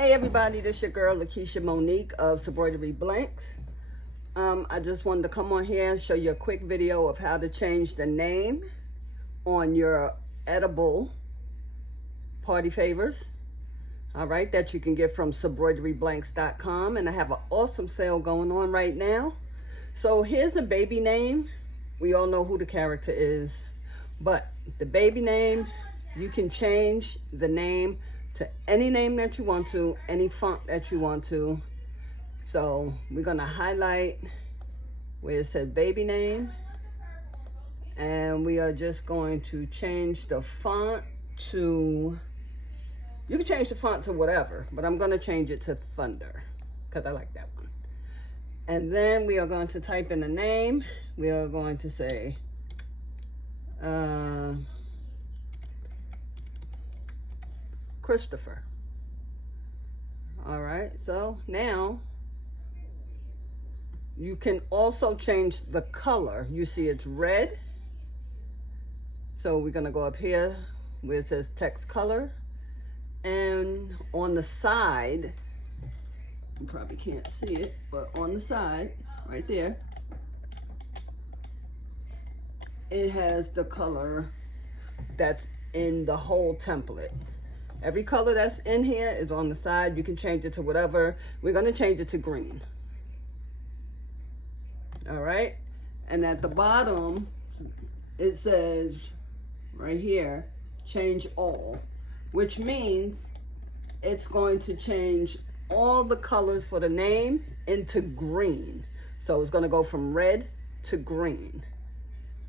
Hey everybody, this your girl Lakesha Monique of Embroidery Blanks. I just wanted to come on here and show you a quick video of how to change the name on your edible party favors. All right, that you can get from embroideryblanks.com, and I have an awesome sale going on right now. So here's a baby name. We all know who the character is, but the baby name, you can change the name to any name that you want to, any font that you want to. So we're gonna highlight where it says baby name, and we are just going to change the font to, you can change the font to whatever, but I'm gonna change it to Thunder because I like that one. And then we are going to type in the name. We are going to say Christopher. All right, so now you can also change the color. You see it's red. So we're gonna go up here where it says text color. And on the side, you probably can't see it, but on the side, right there, it has the color that's in the whole template. Every color that's in here is on the side. You can change it to whatever. We're gonna change it to green. All right, and at the bottom, it says right here, change all, which means it's going to change all the colors for the name into green. So it's gonna go from red to green.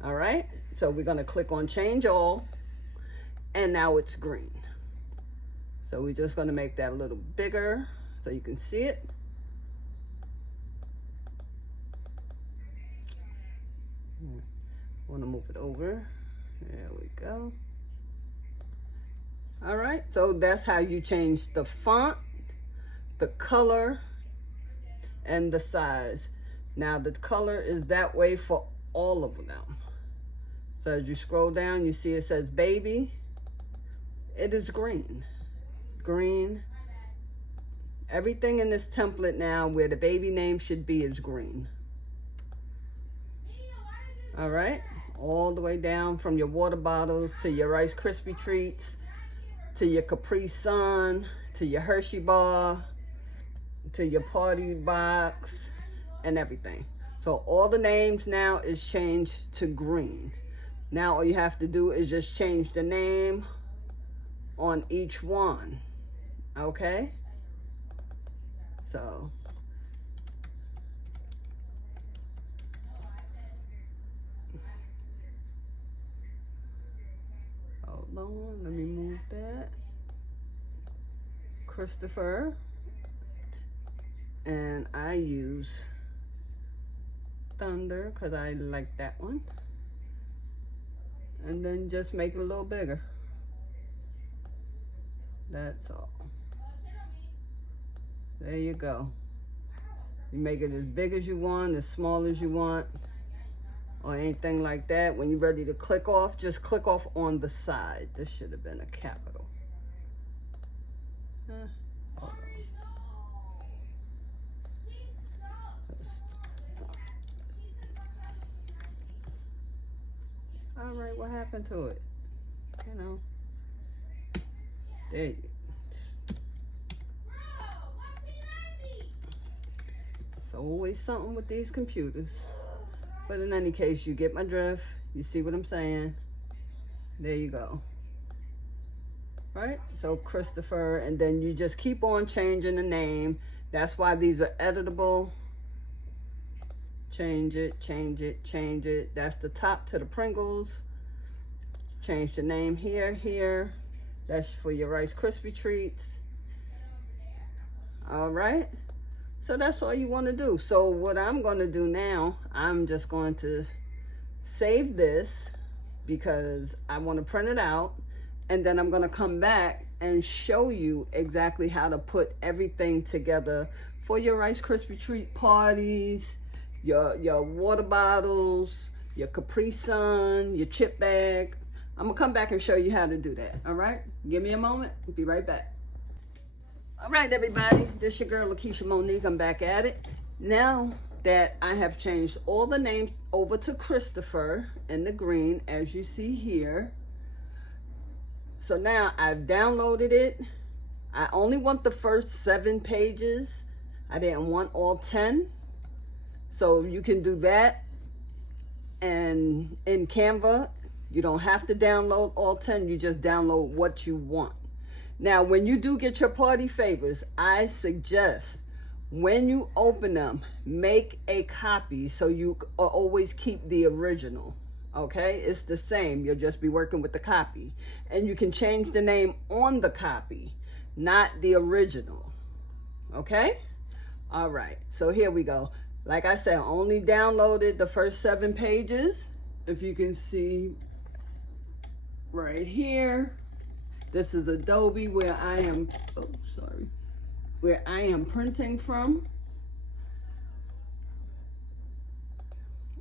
All right, so we're gonna click on change all, and now it's green. So we're just gonna make that a little bigger so you can see it. Wanna move it over, there we go. All right, so that's how you change the font, the color, and the size. Now the color is that way for all of them. So as you scroll down, you see it says baby. It is green. Green. Everything in this template now where the baby name should be is green. All right, all the way down from your water bottles to your Rice Krispie treats, to your Capri Sun, to your Hershey bar, to your party box, and everything. So all the names now is changed to green. Now all you have to do is just change the name on each one, okay? So hold on, let me move that. Christopher, and I use Thunder because I like that one. And then just make it a little bigger. That's all. There you go. You make it as big as you want, as small as you want, or anything like that. When you're ready to click off, just click off on the side. This should have been a capital. Hold on. All right, what happened to it? You know, there you go. It's always something with these computers. But in any case, you get my drift. You see what I'm saying? There you go. Right? So Christopher, and then you just keep on changing the name. That's why these are editable. Change it, change it, change it. That's the top to the Pringles. Change the name here, here. That's for your Rice Krispie treats. All right. So that's all you want to do. So what I'm going to do now, I'm just going to save this because I want to print it out. And then I'm going to come back and show you exactly how to put everything together for your Rice Krispie treat parties, your water bottles, your Capri Sun, your chip bag. I'm gonna come back and show you how to do that, all right? Give me a moment, be right back. All right, everybody, this your girl Lakesha Monique. I'm back at it. Now that I have changed all the names over to Christopher in the green, as you see here. So now I've downloaded it. I only want the first 7 pages. I didn't want all 10. So you can do that. And in Canva, you don't have to download all 10. You just download what you want. Now, when you do get your party favors, I suggest when you open them, make a copy so you always keep the original. Okay, it's the same. You'll just be working with the copy. And you can change the name on the copy, not the original. Okay? All right, so here we go. Like I said, I only downloaded the first 7 pages. If you can see right here. This is Adobe where I am, where I am printing from.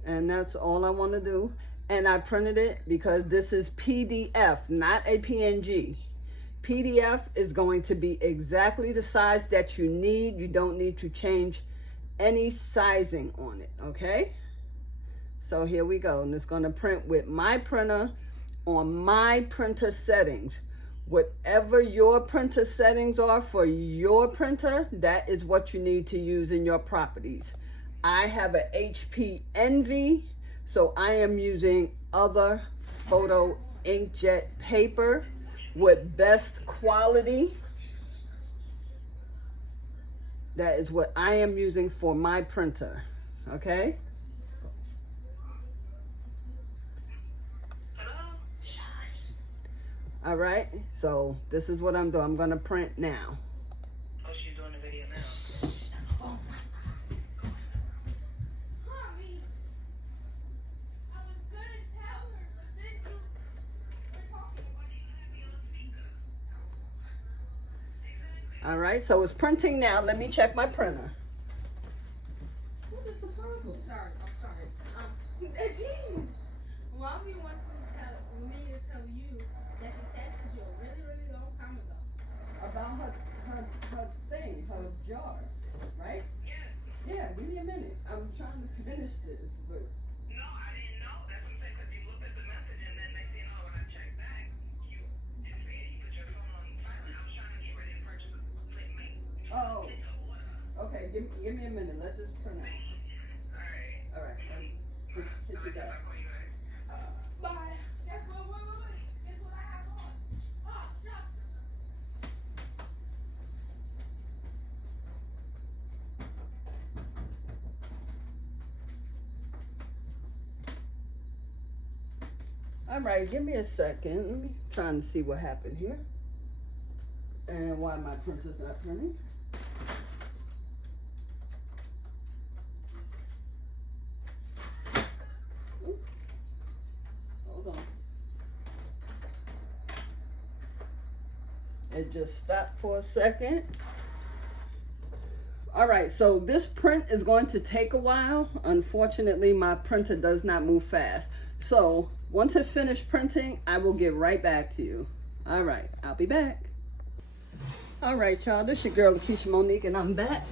And that's all I want to do. And I printed it because this is PDF, not a PNG. PDF is going to be exactly the size that you need. You don't need to change any sizing on it, okay? So here we go. And it's going to print with my printer on my printer settings. Whatever your printer settings are for your printer, that is what you need to use in your properties. I have an HP Envy, so I am using other photo inkjet paper with best quality. That is what I am using for my printer, okay? All right, so this is what I'm doing. I'm gonna print now. Oh, she's doing the video now. Oh my God. Mommy, I was gonna tell her, but then you were talking about it. All right, so it's printing now. Let me check my printer. What is the problem? Sorry, I'm sorry. Jeez. Mommy wants me to tell you that she texted you a really, really long time ago. About her thing, her jar, right? Yeah. Yeah, give me a minute. I'm trying to finish this, but. No, I didn't know. That's what I'm saying, because you looked at the message and then next thing you know, when I checked back, you didn't see it. You put your phone on silent. I was trying to get ready to purchase a plate mate. Oh. Okay, give me a minute. Let this print out. All right. Hit you guys. I'll call you back. Bye. That's what, wait. Guess what I have on? Oh, shucks. All right, give me a second. Let me trying to see what happened here. And why my printer's not printing. Ooh. Hold on. It just stopped for a second. All right, so this print is going to take a while. Unfortunately, my printer does not move fast. So once it finished printing, I will get right back to you. All right, I'll be back. All right, y'all, this your girl Lakesha Monique, and I'm back.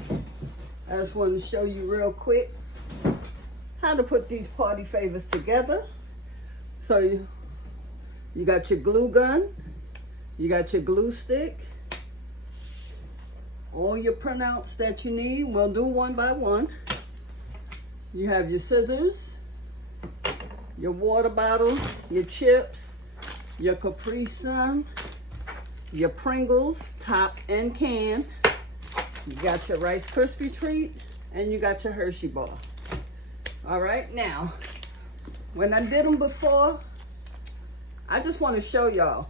I just wanted to show you real quick how to put these party favors together. So you got your glue gun, you got your glue stick, all your printouts that you need. We'll do one by one. You have your scissors, your water bottle, your chips, your Capri Sun, your Pringles, top and can. You got your Rice Krispie treat, and you got your Hershey bar. All right, now, when I did them before, I just want to show y'all,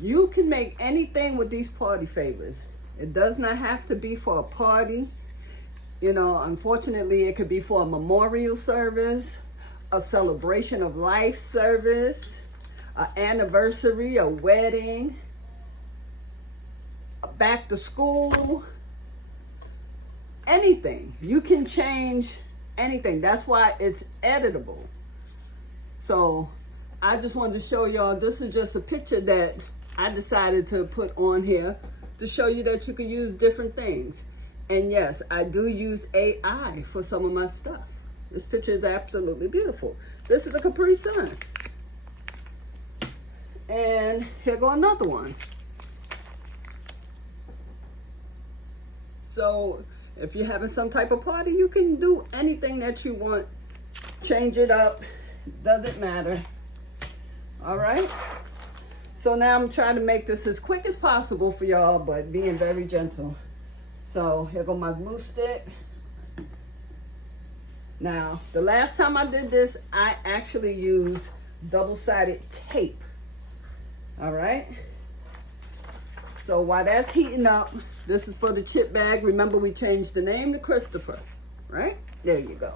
you can make anything with these party favors. It does not have to be for a party. You know, unfortunately, it could be for a memorial service, a celebration of life service, an anniversary, a wedding, a back to school, anything. You can change anything. That's why it's editable. So I just wanted to show y'all, this is just a picture that I decided to put on here to show you that you can use different things. And yes, I do use AI for some of my stuff. This picture is absolutely beautiful. This is a Capri Sun. And here go another one. So if you're having some type of party, you can do anything that you want. Change it up, doesn't matter. All right. So now I'm trying to make this as quick as possible for y'all, but being very gentle. So here go my glue stick. Now, the last time I did this, I actually used double-sided tape. All right. So while that's heating up, this is for the chip bag. Remember, we changed the name to Christopher, right? There you go.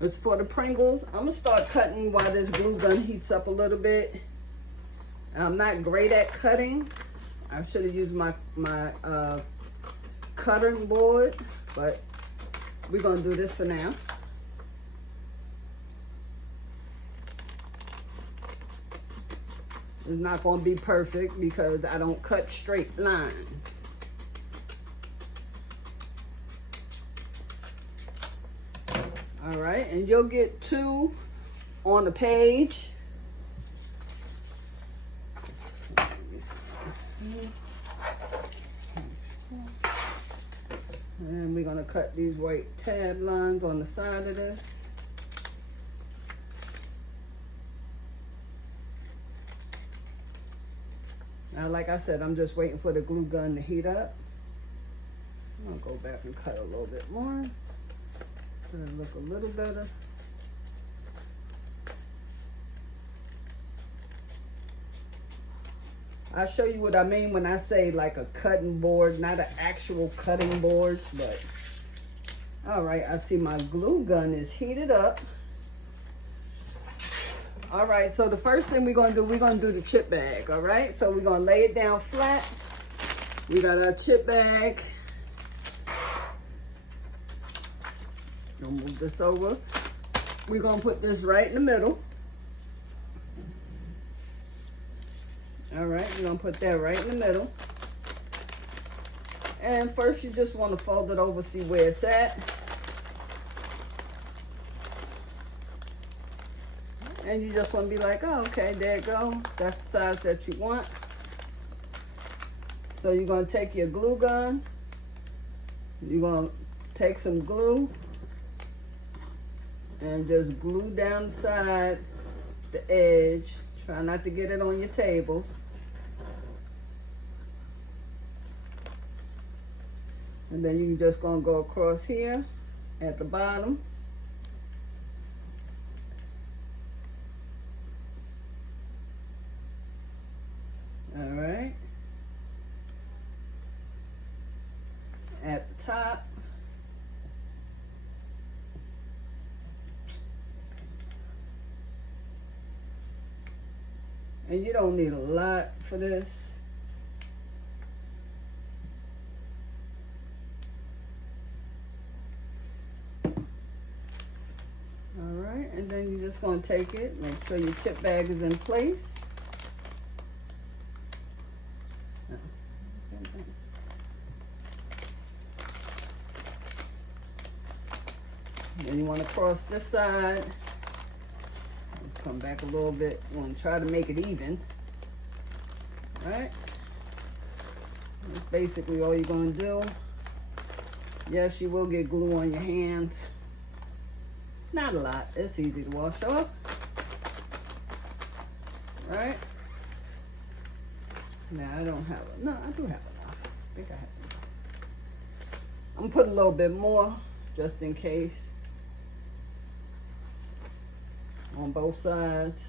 It's for the Pringles. I'm gonna start cutting while this glue gun heats up a little bit. I'm not great at cutting. I should have used my cutting board, but we're gonna do this for now. It's not gonna be perfect because I don't cut straight lines. All right, and you'll get 2 on the page. And we're gonna cut these white tab lines on the side of this. Now, like I said, I'm just waiting for the glue gun to heat up. I'll go back and cut a little bit more so it look a little better. I'll show you what I mean when I say like a cutting board, not an actual cutting board, but all right, I see my glue gun is heated up. All right, so the first thing we're gonna do the chip bag, all right? So we're gonna lay it down flat. We got our chip bag. Gonna move this over. We're gonna put this right in the middle. All right, we're gonna put that right in the middle. And first you just wanna fold it over, see where it's at. And you just want to be like, oh, okay, there you go. That's the size that you want. So you're going to take your glue gun. You're going to take some glue and just glue down the side, the edge. Try not to get it on your table. And then you're just going to go across here at the bottom. All right. At the top. And you don't need a lot for this. All right, and then you're just going to take it, make sure your chip bag is in place. Then you want to cross this side. Come back a little bit. You want to try to make it even. All right. That's basically all you're going to do. Yes, you will get glue on your hands. Not a lot. It's easy to wash off. Right? Now I don't have it. No, I do have enough. I think I have enough. I'm gonna put a little bit more just in case. On both sides.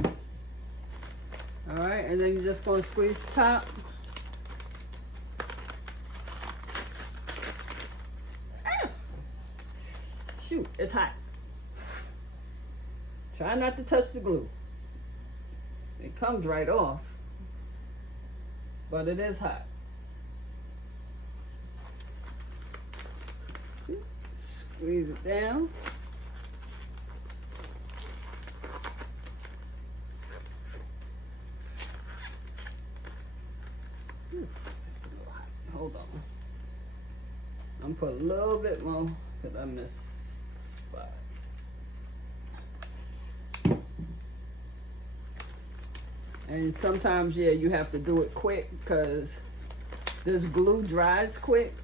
All right, and then you're just gonna squeeze the top. Ah! Shoot, it's hot. Try not to touch the glue. It comes right off, but it is hot. Squeeze it down. It's a little hot. Hold on. I'm gonna put a little bit more because I missed a spot. And sometimes, yeah, you have to do it quick because this glue dries quick.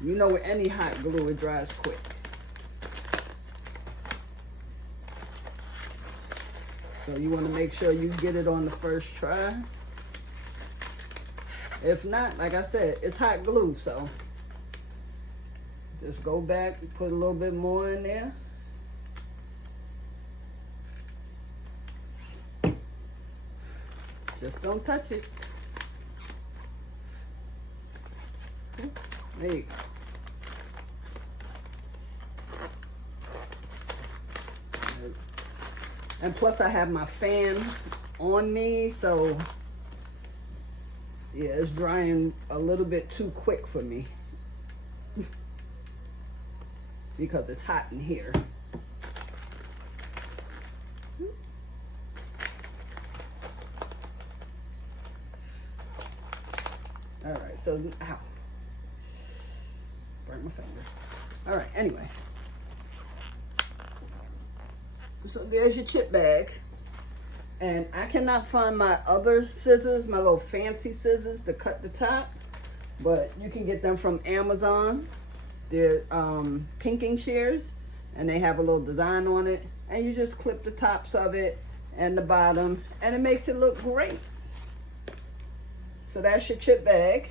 You know, with any hot glue, it dries quick. So you want to make sure you get it on the first try. If not, like I said, it's hot glue, so just go back and put a little bit more in there. Just don't touch it. There you go. And plus I have my fan on me, so yeah, it's drying a little bit too quick for me because it's hot in here. All right, so, ow, burnt my finger. All right, anyway. So there's your chip bag. And I cannot find my other scissors, my little fancy scissors to cut the top, but you can get them from Amazon. They're pinking shears, and they have a little design on it, and you just clip the tops of it and the bottom, and it makes it look great. So that's your chip bag.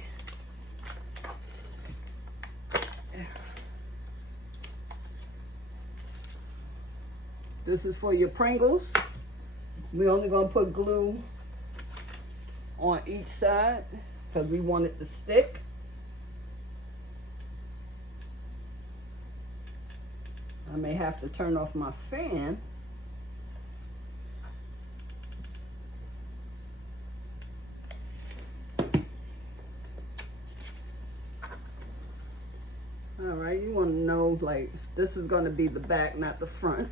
This is for your Pringles. We're only gonna put glue on each side because we want it to stick. I may have to turn off my fan. All right, you want to know, like, this is going to be the back, not the front,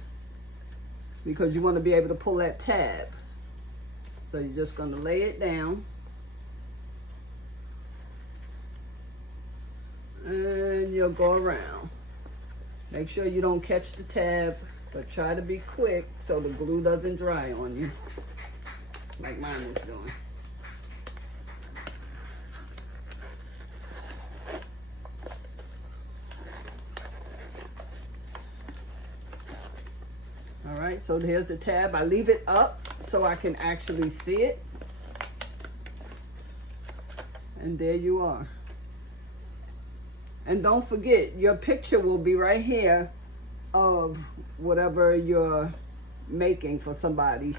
because you want to be able to pull that tab. So you're just going to lay it down. And you'll go around. Make sure you don't catch the tab, but try to be quick so the glue doesn't dry on you, like mine is doing. All right, so here's the tab. I leave it up so I can actually see it. And there you are. And don't forget, your picture will be right here of whatever you're making for somebody,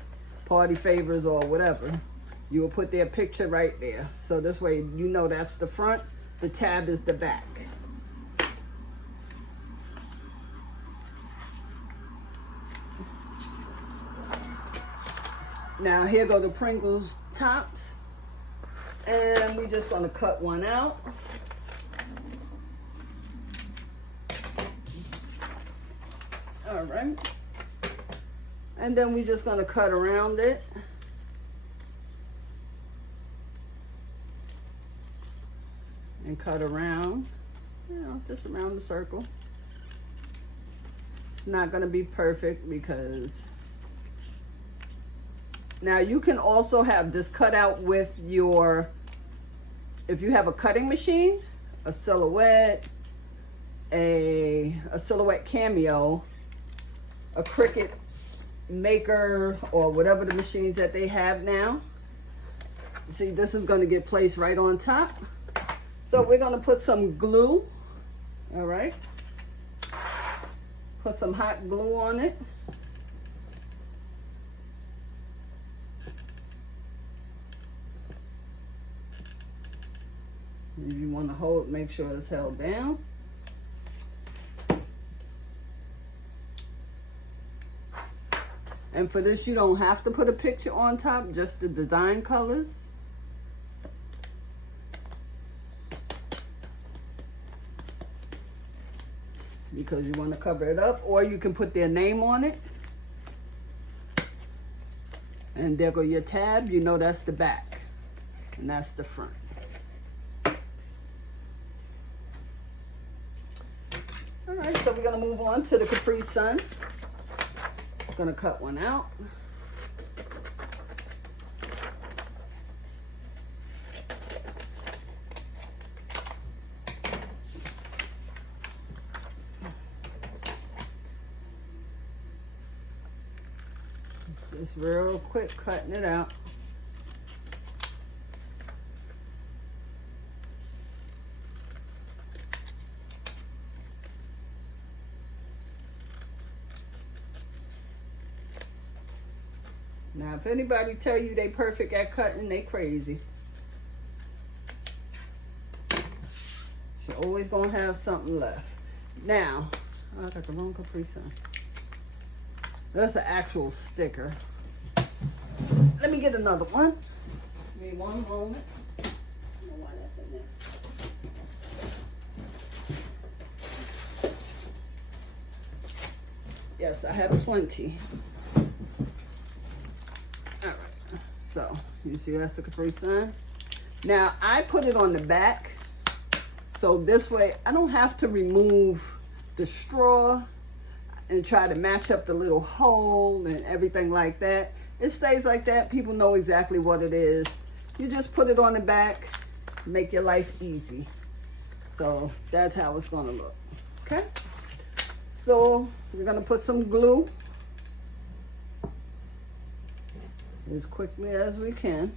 party favors or whatever. You will put their picture right there. So this way you know that's the front, the tab is the back. Now here go the Pringles tops. And we just gonna cut one out. All right. And then we just gonna cut around it. And cut around, you know, just around the circle. It's not gonna be perfect because now you can also have this cut out with your, if you have a cutting machine, a Silhouette, a Silhouette Cameo, a Cricut Maker, or whatever the machines that they have now. See, this is gonna get placed right on top. So we're gonna put some glue, all right? Put some hot glue on it. If you want to hold, make sure it's held down. And for this, you don't have to put a picture on top, just the design colors. Because you want to cover it up, or you can put their name on it. And there go your tab, you know that's the back, and that's the front. right, so we're gonna move on to the Capri Sun. I'm gonna cut one out. Just real quick cutting it out. Now, if anybody tell you they perfect at cutting, they crazy. You're always gonna have something left. Now, oh, I got the wrong Capri Sun. That's the actual sticker. Let me get another one. Give me one moment. I don't know why that's in there. Yes, I have plenty. Alright, so you see that's the Capri Sun. Now I put it on the back, so this way I don't have to remove the straw and try to match up the little hole and everything like that. It stays like that. People know exactly what it is. You just put it on the back, make your life easy. So that's how it's gonna look, okay? So we're gonna put some glue as quickly as we can.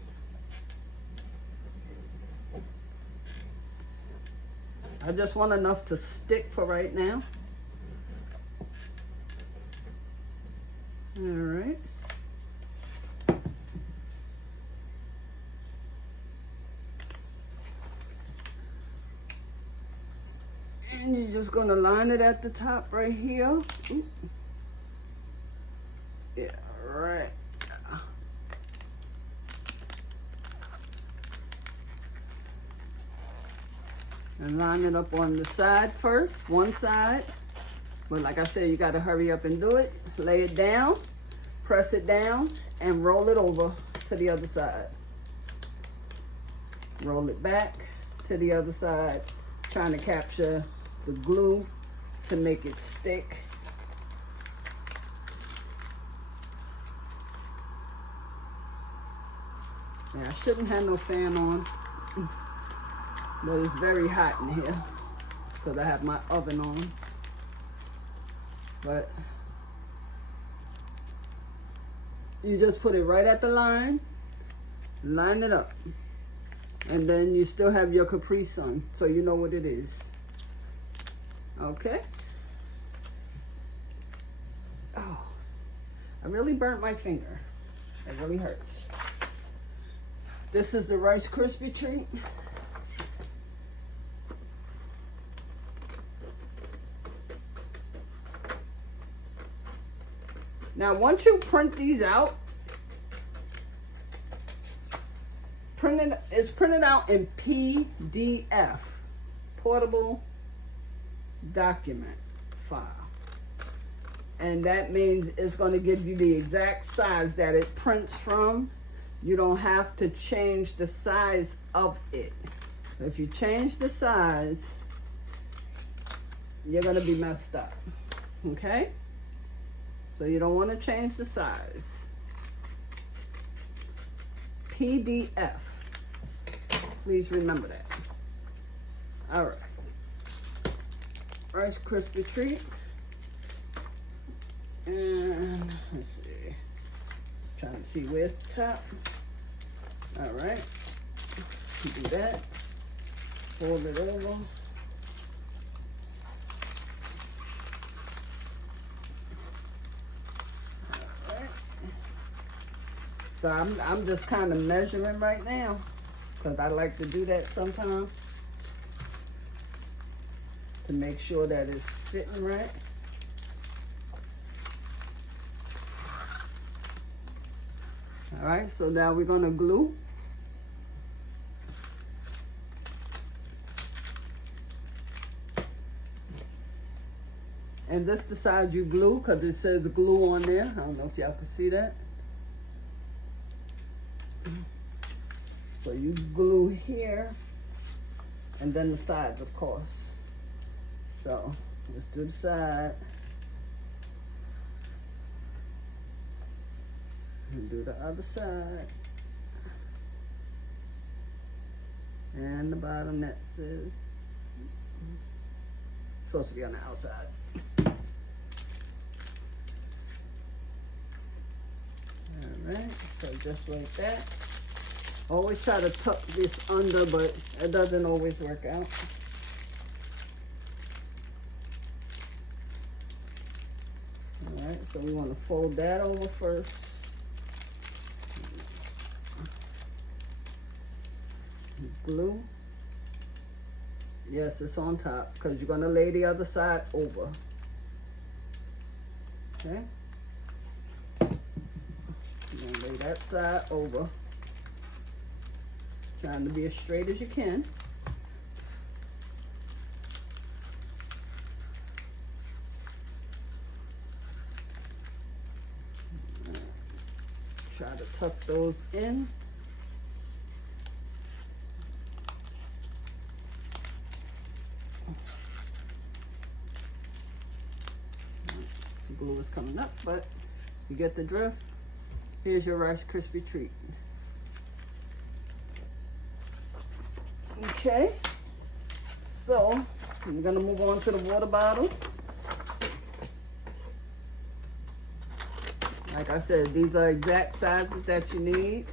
I just want enough to stick for right now. All right. And you're just gonna line it at the top right here. Ooh. Yeah, right. And line it up on the side first, one side. But like I said, you gotta hurry up and do it. Lay it down, press it down, and roll it over to the other side. Roll it back to the other side, trying to capture the glue to make it stick. Yeah, I shouldn't have no fan on, but it's very hot in here because I have my oven on. But you just put it right at the line, line it up, and then you still have your Capri Sun, so you know what it is. Okay. Oh, I really burnt my finger. It really hurts. This is the Rice Krispie treat. Now, once you print these out, it's printed out in PDF, portable document file. And that means it's going to give you the exact size that it prints from. You don't have to change the size of it. If you change the size, you're going to be messed up. Okay? So you don't want to change the size. PDF. Please remember that. All right. Rice Krispie treat. And let's see. Trying to see where's the top. All right. Do that. Fold it over. So I'm just kind of measuring right now because I like to do that sometimes to make sure that it's fitting right. All right, so now we're gonna glue. And this the side you glue because it says glue on there. I don't know if y'all can see that. So you glue here and then the sides, of course. So Let's do the side. And do the other side. And the bottom that says, supposed to be on the outside. Alright, so just like that. Always try to tuck this under, but it doesn't always work out. Alright, so we want to fold that over first. Glue. Yes, it's on top because you're going to lay the other side over. Okay. You're going to lay that side over. Trying to be as straight as you can. Try to tuck those in. Glue is coming up, but you get the drift. Here's your Rice Krispie treat. Okay, so I'm gonna move on to the water bottle. Like I said, these are exact sizes that you need.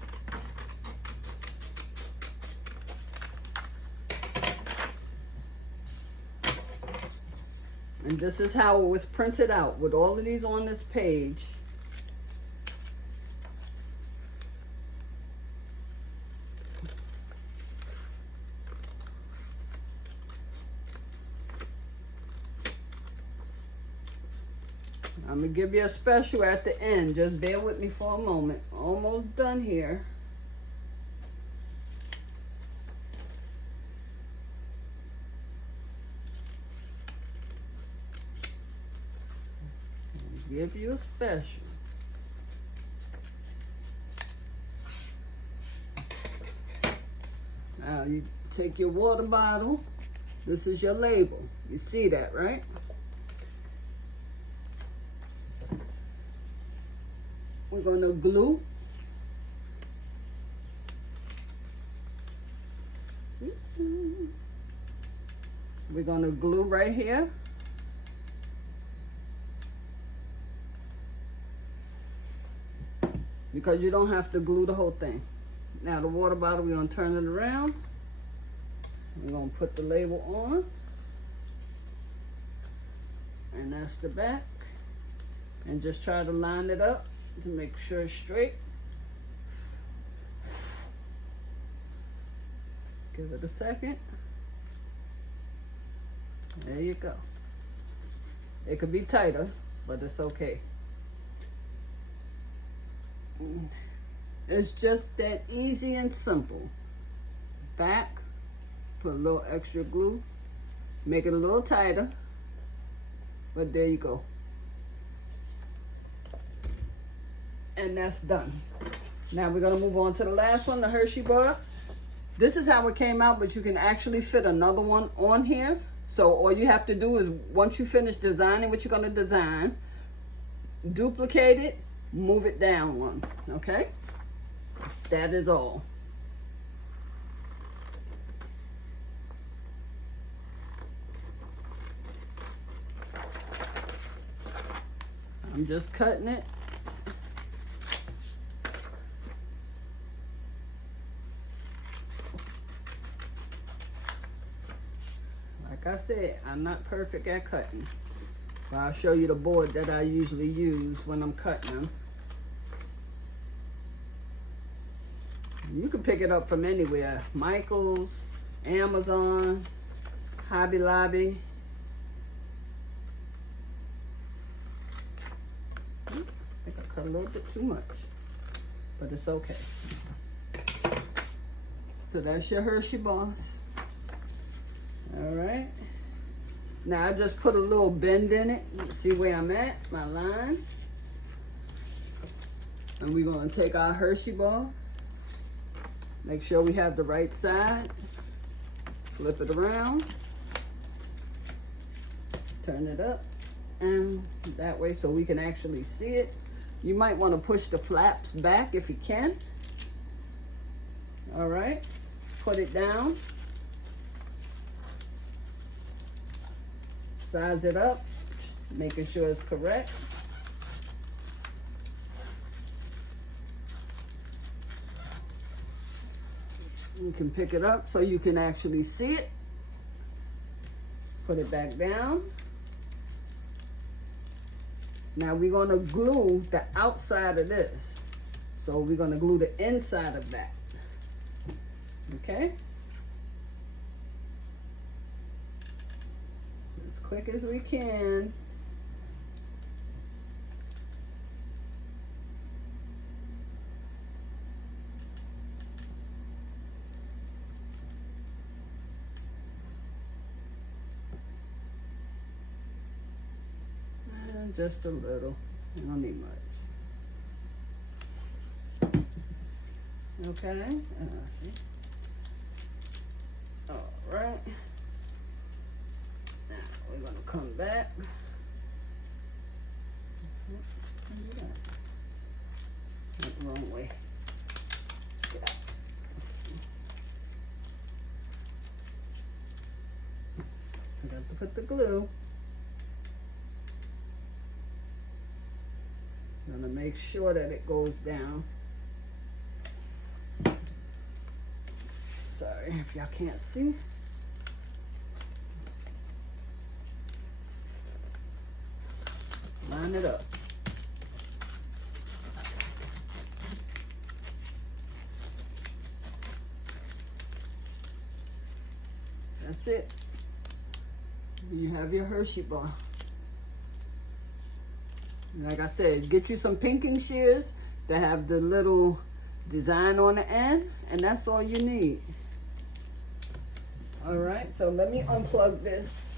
And this is how it was printed out with all of these on this page. I'm gonna give you a special at the end. Just bear with me for a moment. Almost done here. Give you a special. Now you take your water bottle. This is your label. You see that, right? We're going to glue. We're going to glue right here. Because you don't have to glue the whole thing. Now the water bottle, we're going to turn it around. We're going to put the label on. And that's the back. And just try to line it up to make sure it's straight. Give it a second. There you go. It could be tighter, but it's okay. It's just that easy and simple. Back, put a little extra glue, make it a little tighter, but there you go. And that's done. Now we're gonna move on to the last one, the Hershey bar. This is how it came out, but you can actually fit another one on here. So all you have to do is, once you finish designing what you're gonna design, duplicate it, move it down one, okay? That is all. I'm just cutting it. Like I said, I'm not perfect at cutting. But I'll show you the board that I usually use when I'm cutting them. You can pick it up from anywhere. Michael's, Amazon, Hobby Lobby. I think I cut a little bit too much, but it's okay. So that's your Hershey bars. All right. Now I just put a little bend in it. See where I'm at, my line. And we're gonna take our Hershey bar. Make sure we have the right side. Flip it around. Turn it up, and that way so we can actually see it. You might want to push the flaps back if you can. All right, put it down. Size it up, making sure it's correct. You can pick it up so you can actually see it. Put it back down. Now we're going to glue the outside of this. So we're going to glue the inside of that. Okay? As quick as we can. Just a little. You don't need much. Okay. See. All right. Now we're going to come back. Went the wrong way. Get out. I got to put the glue. I'm going to make sure that it goes down. Sorry if y'all can't see. Line it up. That's it. You have your Hershey bar. Like I said, get you some pinking shears that have the little design on the end, and that's all you need. All right, so let me unplug this.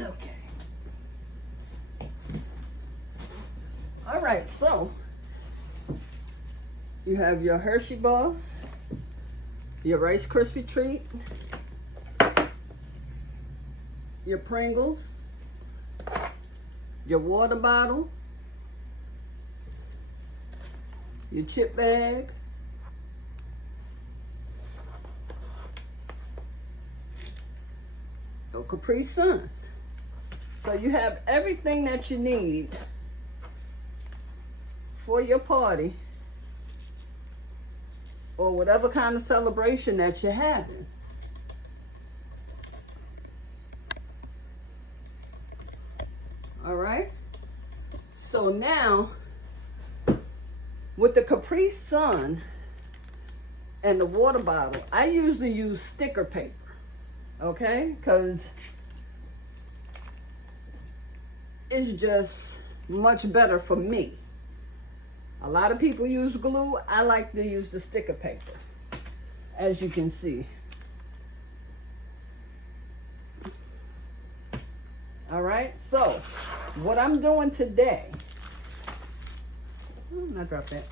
Okay. All right, so you have your Hershey bar, your Rice Krispie treat, your Pringles, your water bottle, your chip bag, your Capri Sun. So you have everything that you need for your party or whatever kind of celebration that you're having. All right. So now, with the Capri Sun and the water bottle, I usually use sticker paper, okay? Because it's just much better for me. A lot of people use glue. I like to use the sticker paper, as you can see. All right, so what I'm doing today, not drop that.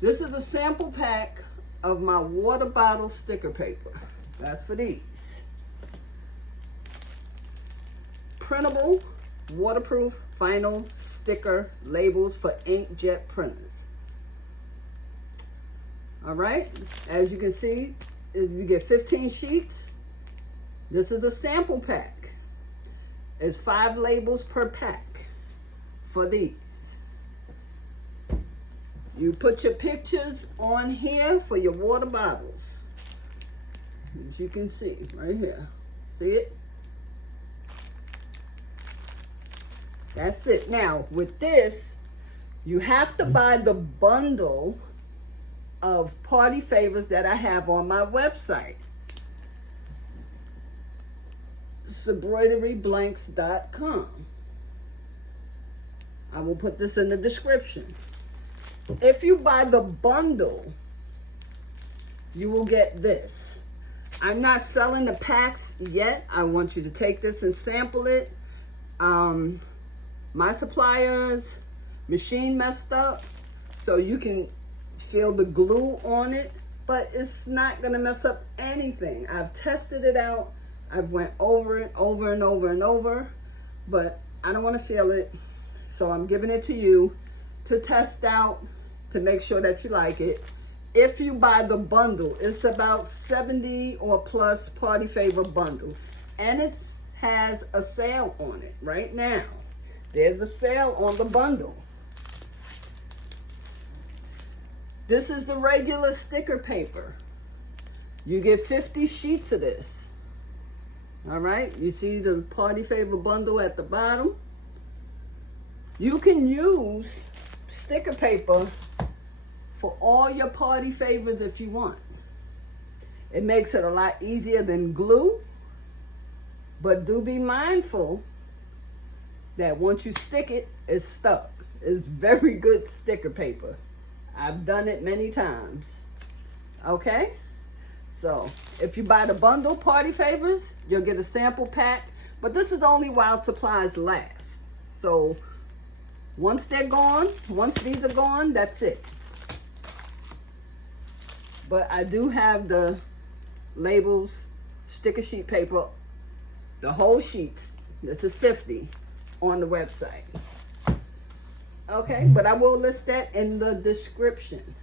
This is a sample pack of my water bottle sticker paper. That's for these. Printable, waterproof, vinyl sticker labels for inkjet printers. All right, as you can see, you get 15 sheets. This is a sample pack. It's 5 labels per pack for these. You put your pictures on here for your water bottles. As you can see right here. See it? That's it. Now, with this, you have to buy the bundle of party favors that I have on my website. Embroideryblanks.com. I will put this in the description. If you buy the bundle, you will get this. I'm not selling the packs yet. I want you to take this and sample it. My suppliers, machine messed up, so you can feel the glue on it, but it's not gonna mess up anything. I've tested it out. I've went over it over and over and over, but I don't want to feel it, so I'm giving it to you to test out, to make sure that you like it. If you buy the bundle, it's about 70 or plus Party Favor bundle, and it has a sale on it right now. There's a sale on the bundle. This is the regular sticker paper. You get 50 sheets of this. All right, you see the Party Favor bundle at the bottom. You can use sticker paper for all your party favors if you want. It makes it a lot easier than glue, but do be mindful that once you stick it, it's stuck. It's very good sticker paper. I've done it many times. Okay? So, if you buy the bundle Party Favors, you'll get a sample pack. But this is only while supplies last. So, once they're gone, once these are gone, that's it. But I do have the labels, sticker sheet paper, the whole sheets. This is 50 on the website. Okay, but I will list that in the description.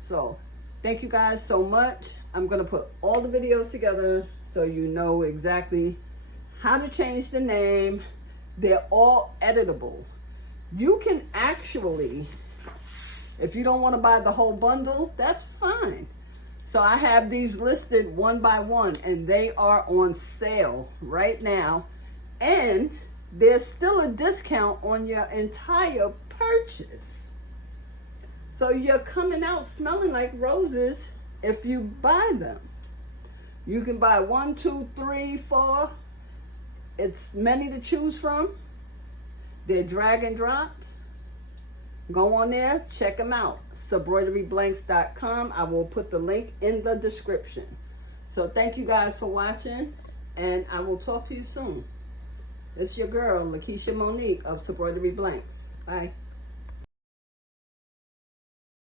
So, thank you guys so much. I'm going to put all the videos together so you know exactly how to change the name. They're all editable. You can actually, if you don't want to buy the whole bundle, that's fine. So I have these listed one by one, and they are on sale right now. And there's still a discount on your entire purchase. So you're coming out smelling like roses if you buy them. You can buy 1, 2, 3, 4. It's many to choose from. They're drag and drops. Go on there, check them out. Subroideryblanks.com. I will put the link in the description. So thank you guys for watching, and I will talk to you soon. It's your girl, Lakesha Monique of Subroidery Blanks. Bye.